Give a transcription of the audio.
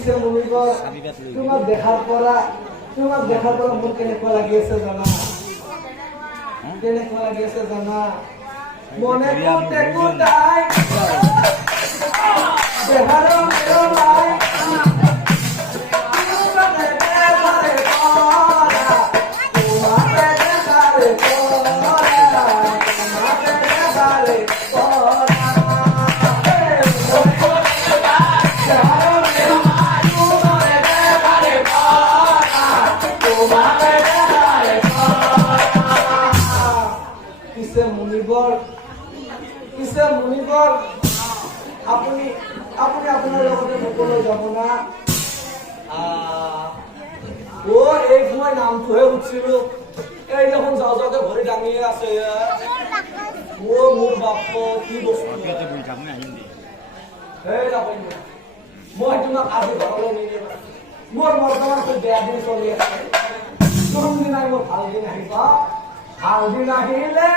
পিছে মুনিবৰ তোমাক দেখাৰ পৰা মোৰ কেনেকুৱা লাগি আছে জানা? কেনেকুৱা লাগি আছে জানা? মনে কোতে কোটাই দেহাৰো মেলাই পিছে মুনিবৰ আপুনি আপোনাৰ লগতে মোকলৈ যাব না? এই মই নামটোহে সুধিছিলো। এই দেখোন যাওঁ যাওঁতে ভৰি দাঙিয়ে আছে। মোৰ বাপ কি বস্তু মই তোমাক আজি ঘৰলৈ নিদিম। মোৰ বৰ্তমান খুব বেয়া দিন চলি আছে। কোনদিনাই মোৰ ভাল দিন আহিবা? ভাল দিন আহিলে